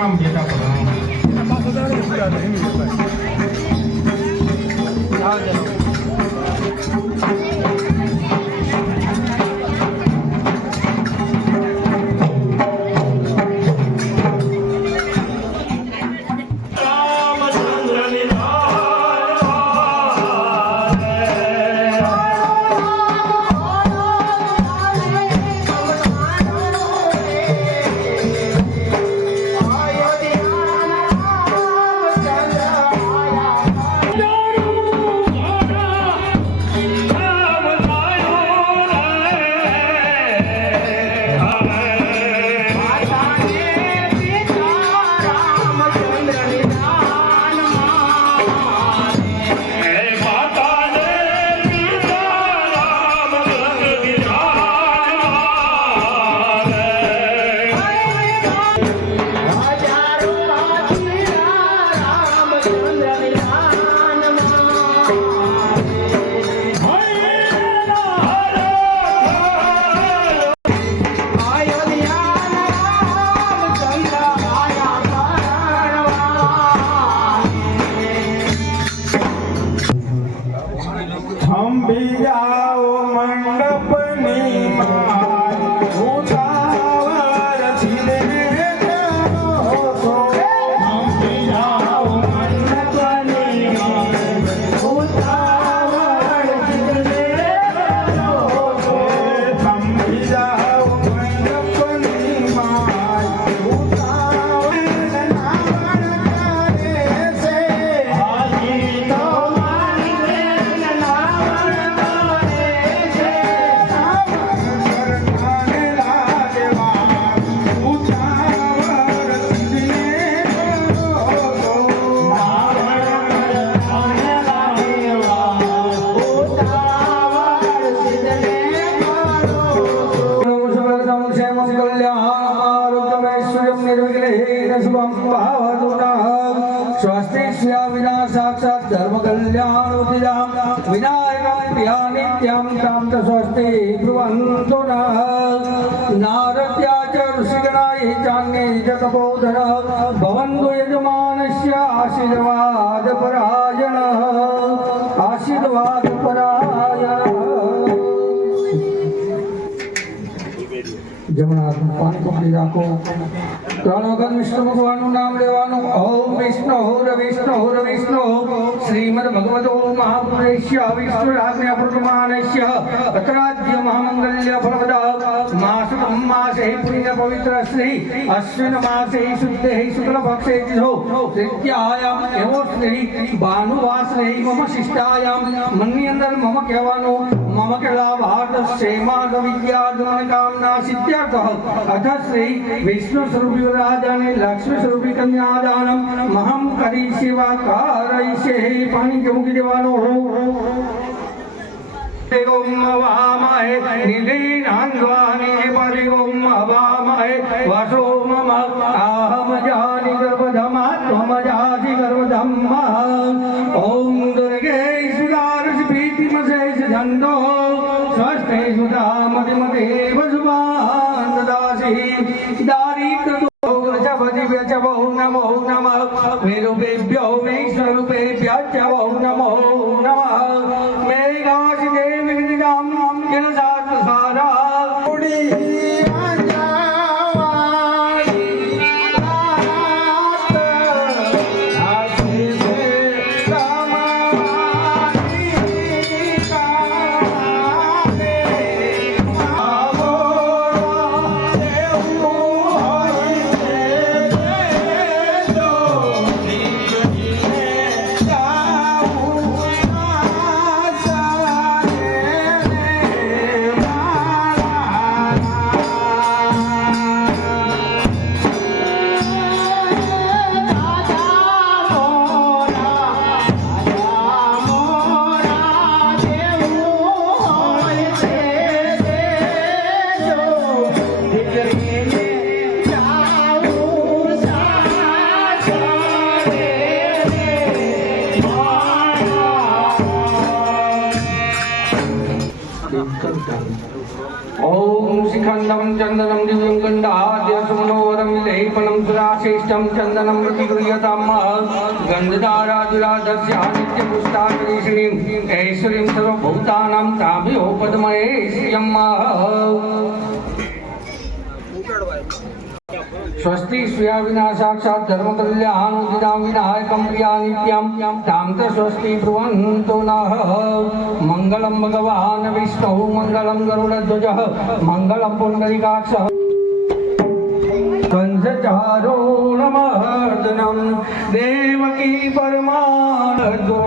નામ બેટા धर्म कल्याण विनायकाय नित्यं शांत स्वस्ति ब्रुवन्तु नारत्याच ऋषिगणाय चान्ये च तपोधन भवन्तु यजमानस्य आशीर्वाद परायण जमुना पानी पकड़ी राखो त्रण वखत विष्णु भगवान नाम लेवानुं ओम विष्णु श्रीमद् भगवतो महापुरुषस्य विष्णुराज्ञा प्रमाणस्य अत्राद्य महामंगल्य फलप्रद मासं मासे पुण्य पवित्र श्री अश्विन मासे शुद्धे शुक्ल पक्षे तिथौ तृतीयायाम एव श्री भानुवासरे मम शिष्टायां मन्नी अंदर मम कहेवानो मम के लाभार्थ सेमाद विद्यार्जन कामना सिद्ध्यर्थः अथ श्री विष्णु स्वरूपी राजाने लक्ष्मी स्वरूपी कन्यादानम महम करिष्ये कारयिष्ये पानी के मुखी देवानो ओम वामहे निधीनान्वानि परिओम वामहे वसो मम अहम जानि गर्भधमात्मम जाति गर्भधम्मा ओम दुर्गे सुदारस प्रीतिमसेष धन्नो स्वस्ते सुदामतिमते वसुवान् ददासि दारिद्र नमो नमः विरूपेभ्यो मे स्वरूपेभ्यो च नमो नमः मेघासिते विनिदां किलसारसारा Thank you. खंडम चंदनम दिव्यं गंधाद्य सुमनोवरं लेपनं सुराश्रेष्ठं चंदनं प्रतिगृह्यताम् गंधधाराजुराधस्य नित्यपुष्टाकरीषिणीं ऐश्वर्यं सर्वभूतानां ताभ्यो पद्मये श्रियम् स्वस्ति श्रिया विना साक्षात् धर्म कल्याणोदितां विनायकं प्रिया नित्यं तां च स्वस्ति ब्रुवन्तु नः मङ्गलं भगवान् विष्णुः मङ्गलं गरुडध्वजः मङ्गलं पुण्डरीकाक्षः कंसचारूणमर्दनं देवकी परमानन्दो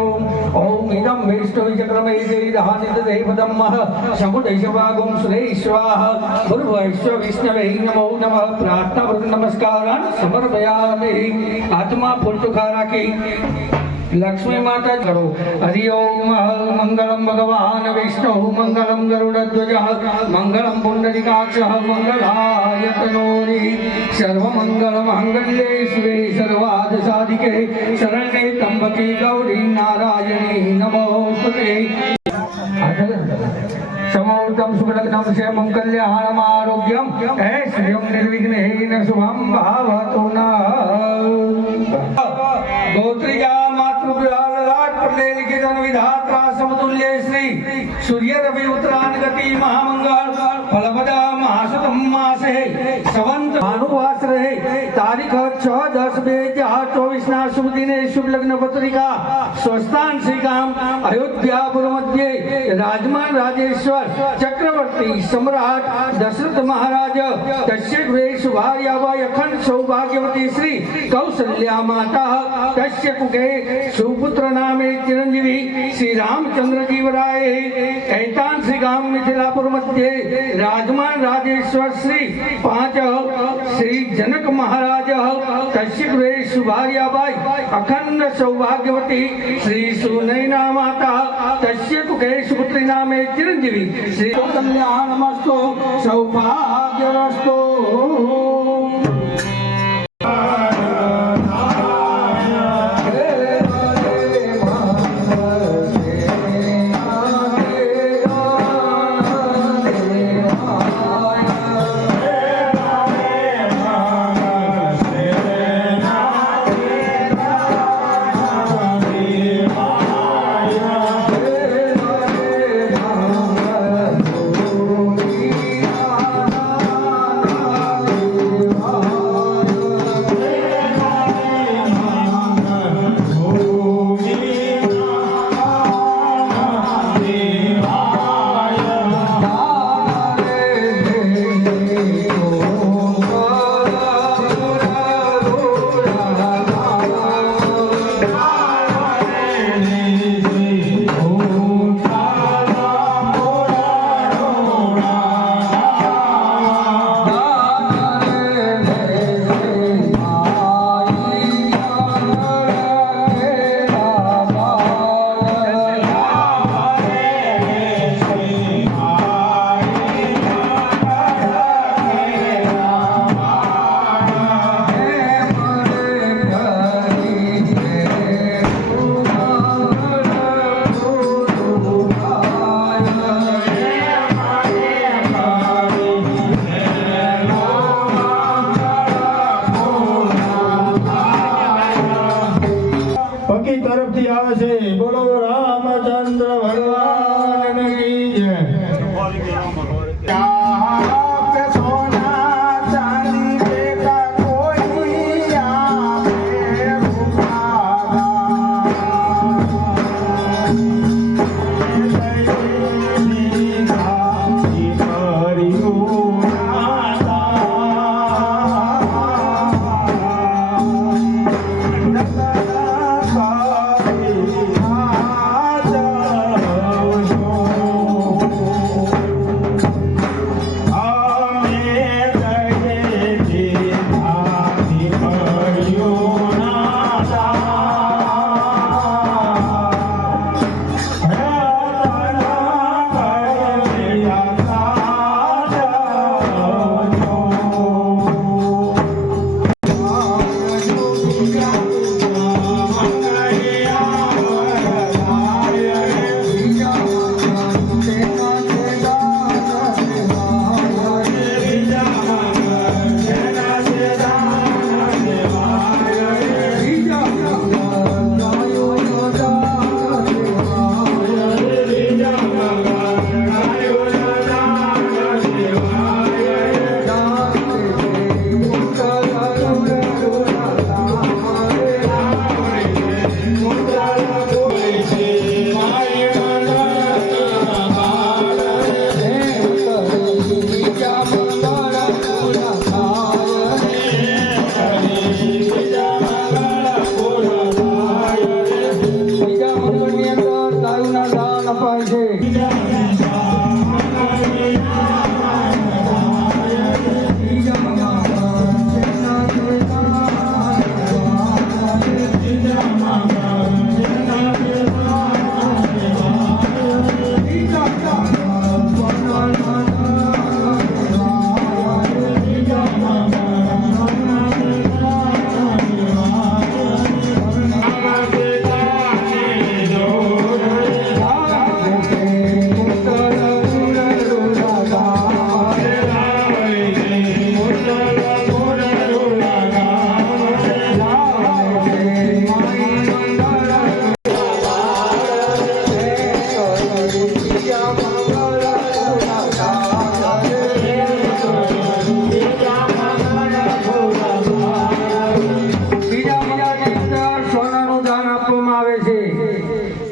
ॐ इदं विष्णुविचक्रमैर्देवदं शमुदैशवागुं सुरेश्वाः गुरुवैश्व विष्णवे नमो नमः प्रार्थना नमस्कारान् समर्पयामि आत्मा फुलटुखा राखी लक्ष्मी माता करो हरि ओम मंगलम भगवान विष्णु मंगलम गरुड़ध्वज मंगलम पुंडरीकाक्ष मंगलाय तनोरी सर्वमंगल मांगल्ये शिवे सर्वार्थ साधिके शरण्ये त्र्यंबके गौरी नारायणी नमोस्तुते समोर्तं सुखलग्नं क्षेमं कल्याणम् आरोग्यम् ऐश्वर्यं निर्विघ्नेन शुभं भवतु नः गोत्रिया विधात्रा समतुल्य श्री सूर्य रवि उत्तरायण गति महामंगल फलपदा महासुतम मासे सवंत भानुवास रहे तारीख 6-10-2024 ना शुभ दिने शुभ लग्न पत्रिका स्वस्थान श्री गाम अयोध्यापुर मध्य राजमान राजेश्वर चक्रवर्ती सम्राट दशरथ महाराज तस्य गृहे शुभार्या व अखंड सौभाग्यवती श्री कौसल्या माता तस्य कुखे सुपुत्र नामे चिरंजीवी श्री रामचंद्र जीवराय ऐतान श्री गाम मिथिलापुर मध्य राजमान राजेश्वर श्री 5 श्री जनक महाराज तस्य गृहे शुभार्याबाई अखंड सौभाग्यवती श्री सुनैना माता तस्य कुखे सुपुत्री नामे चिरंजीवी श्री कल्याणमस्तु सौभाग्यरस्तु દાન અપાય છે.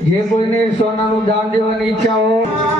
જે કોઈને સોનાનું દાન દેવાની ઈચ્છા હોય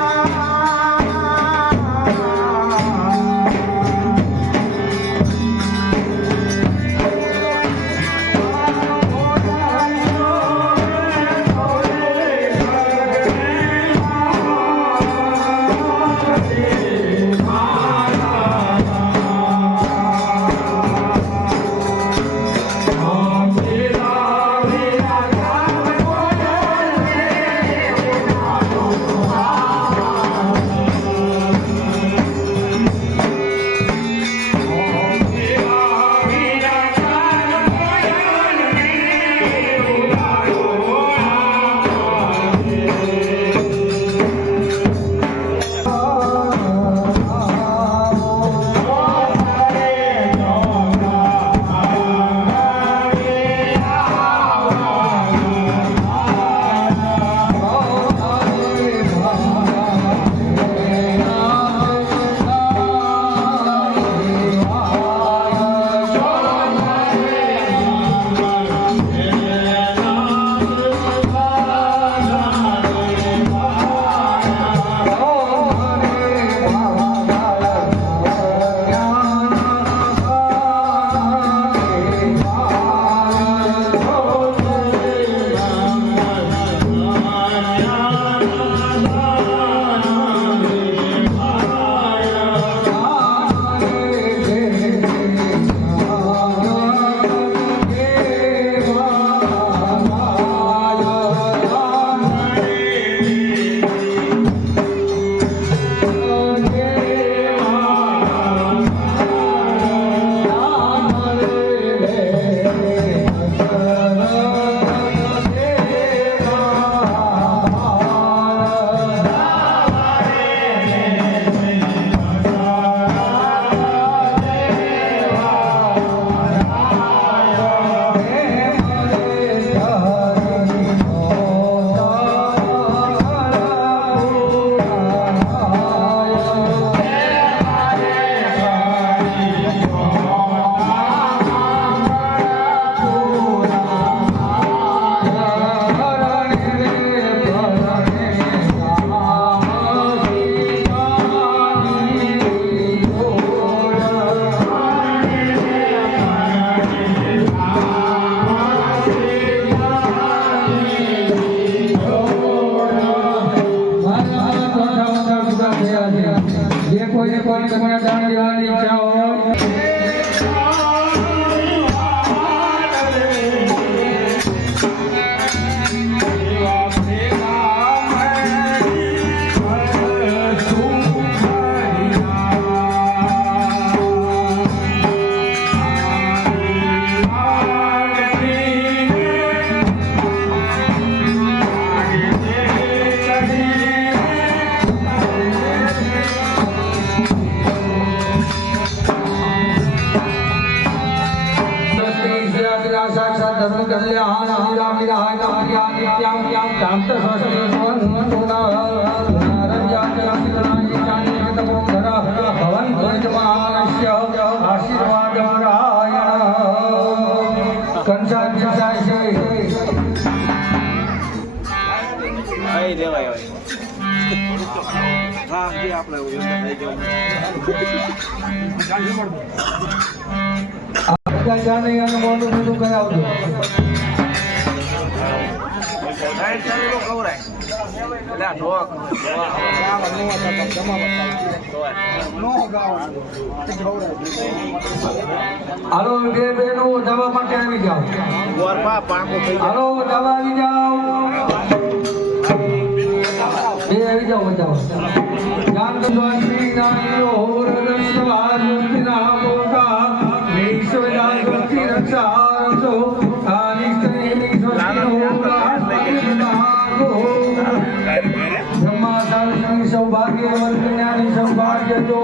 હાલો બે બહેનો દવા માટે આવી જાઓ. હાલો દવા આવી જાઓ. બે આવી જાઓ બચાવો. જાન દ્વાસી નાનો હોરદસ્વા સુસ્તિના મોકા વિશ્વદાન સુસ્તિ રક્ષા રક્ષો આનિષ્ટનેમિ સ્વસ્તિનો રાષ્ટ્રપિતાગો બ્રહ્મા સારસ્વતી સૌભાગ્યવંત જ્ઞાની સૌભાગ્ય તો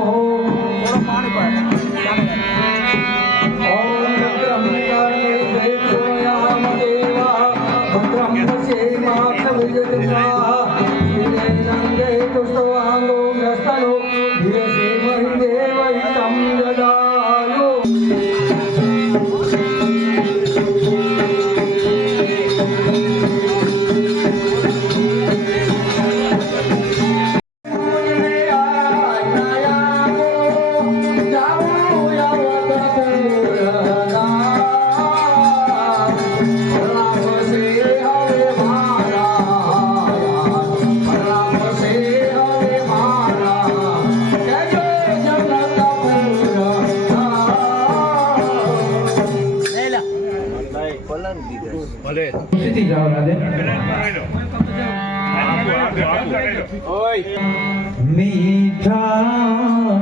મીઠા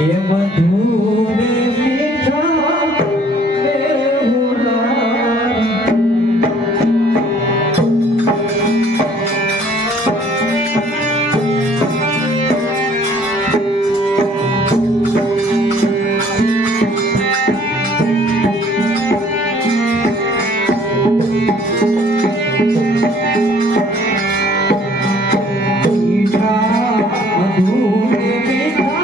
એ મધુર મીઠા મધુર મીઠા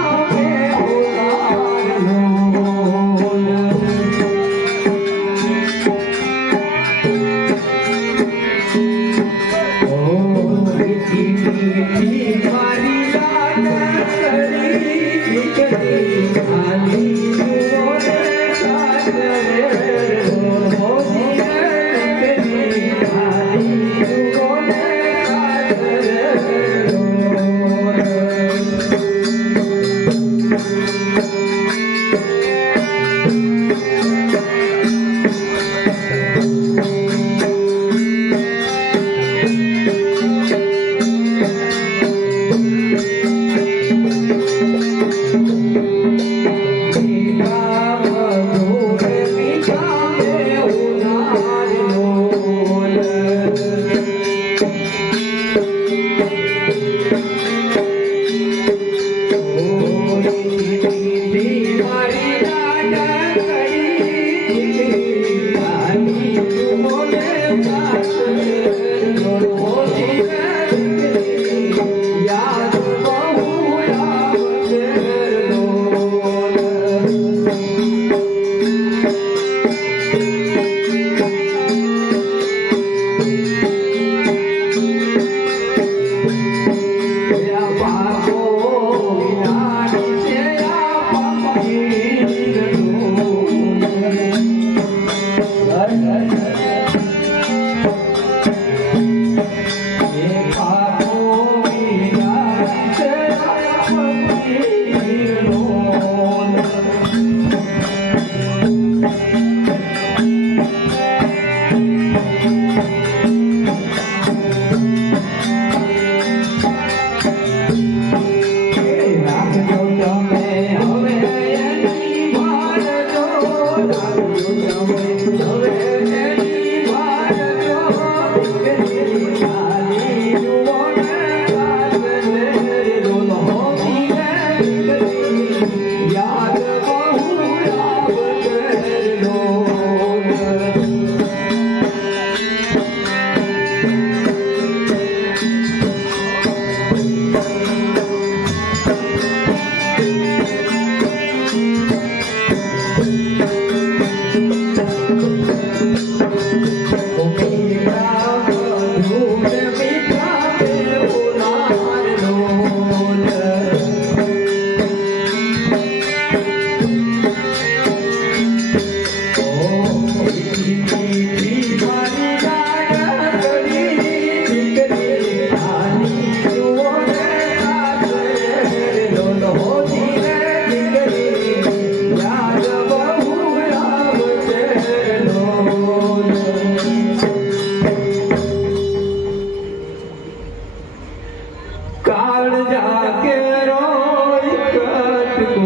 કાળજા કે રોય કટકો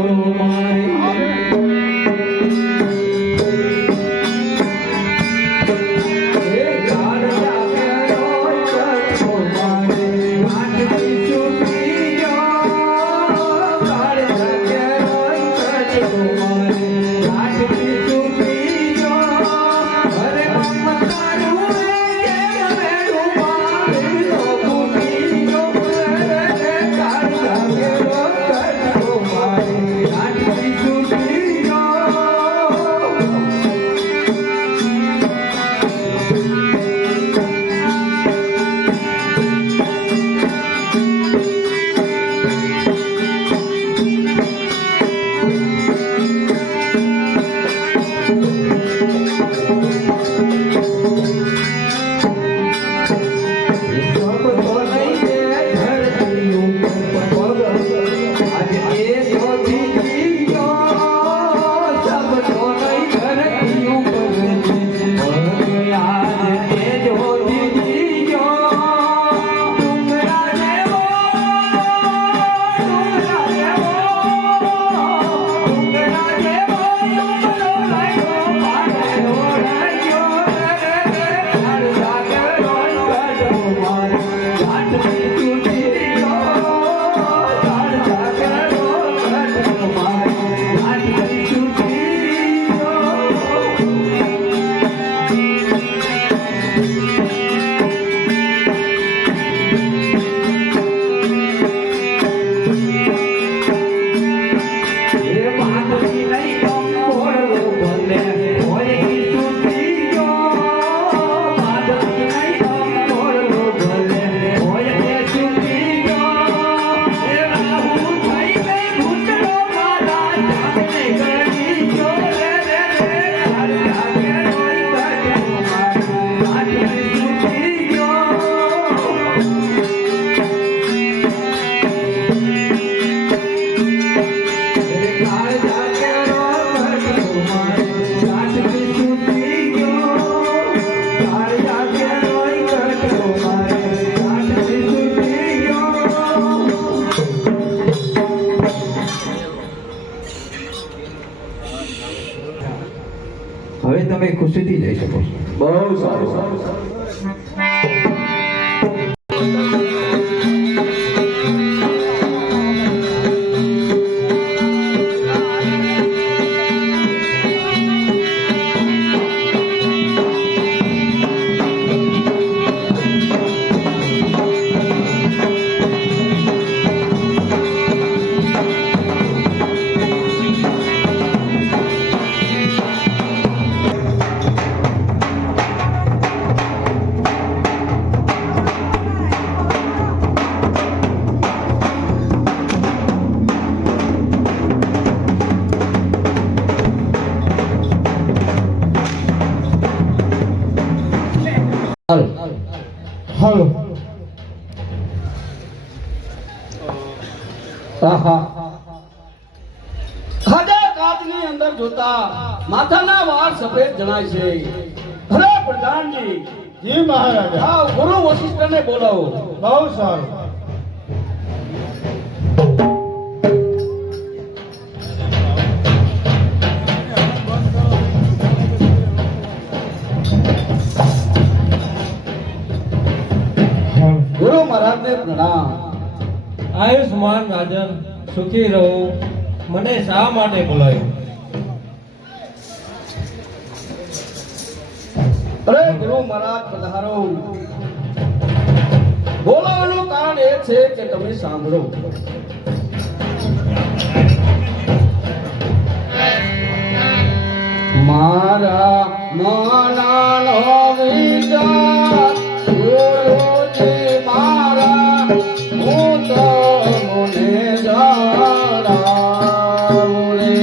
હવે તમે ખુશીથી જઈ શકો છો. બહુ સારું હાલો. ખાધા કાચની અંદર જોતા માથાના વાળ સફેદ જણાય છે. અરે પ્રધાનજી. જી મહારાજા. હા, ગુરુ વશિષ્ઠને બોલાવો. બહુ સારું. ગુરુ મહારાજને પ્રણામ. આયુષ્માન રાજન, સુખી રહો. મને શા માટે બોલાયો? અરે ગુરુ મહારાજ પધારો. બોલાવવાનું કારણ એ છે કે તમે સાંભળો. મારા મનનો વિચાર ગુરુજી મારા હું તો મને જણાવું રે.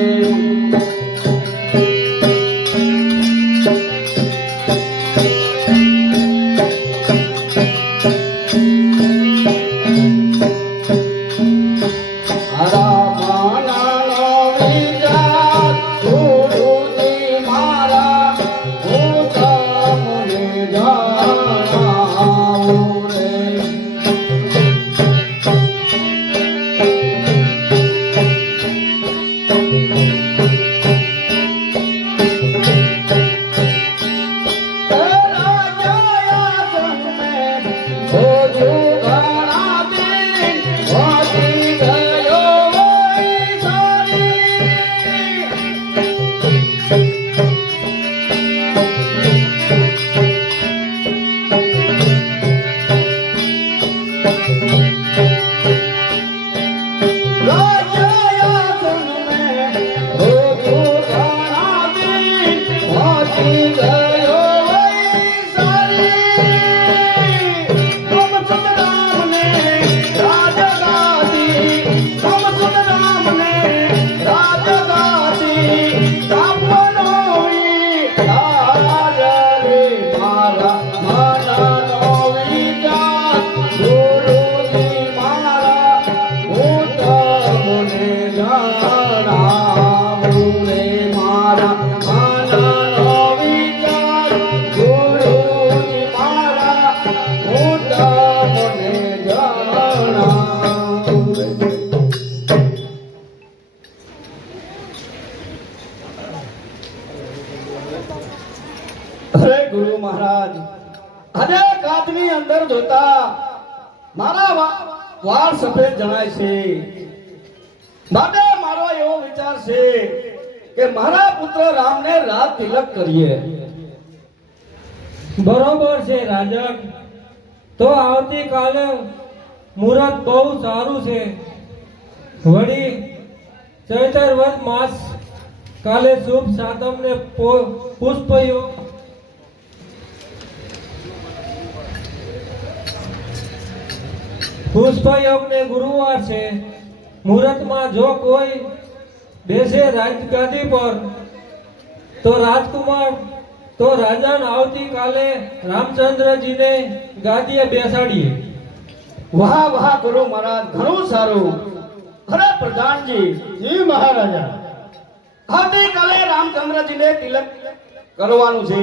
અરે ગુરુ મહારાજ, આજે કાચની અંદર જોતા મારા વાળ સફેદ જણાય છે. માટે મારો એવો વિચાર છે કે મારા પુત્ર રામને રાત તિલક કરીએ. બરોબર છે રાજન. તો આવતીકાલે મુહૂર્ત બહુ સારું છે. વળી ચૈતર વદ માસ કાલે શુભ સાતમ ને પુષ્પયોગ ને ગુરુવાર છે. મુહૂર્તમાં જો કોઈ બેસે રાજગાદી પર તો રાજકુમાર તો રાજાને આવતીકાલે રામચંદ્રજીને ગાદીએ બેસાડીએ. વાહ વાહ ગુરુ મહારાજ, ઘણું સારું. અરે પ્રધાનજી, જી મહારાજા, આવતીકાલે રામચંદ્રજીને તિલક કરવાનું છે.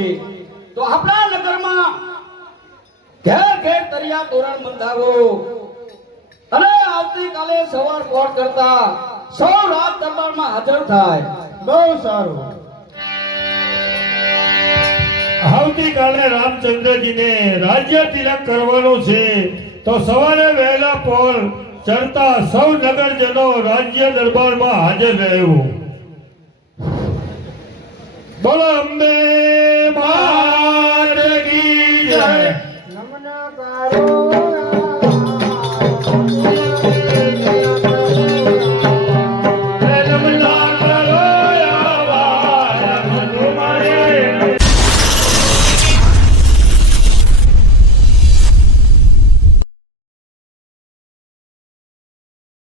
તો આપણા નગરમાં ઘેર ઘેર તરિયા તોરણ બંધાવો અને આવતીકાલે સવાર પોર કરતા સૌ રાત દરબારમાં હાજર થાય. બહુ સારું. આવતીકાલે રામચંદ્રજીને રાજ્ય તિલક કરવાનું છે. તો સવારે વહેલા પોર ચડતા સૌ નગરજનો રાજ્ય દરબારમાં હાજર રહેવું. બોલો અંબે માત કી જય.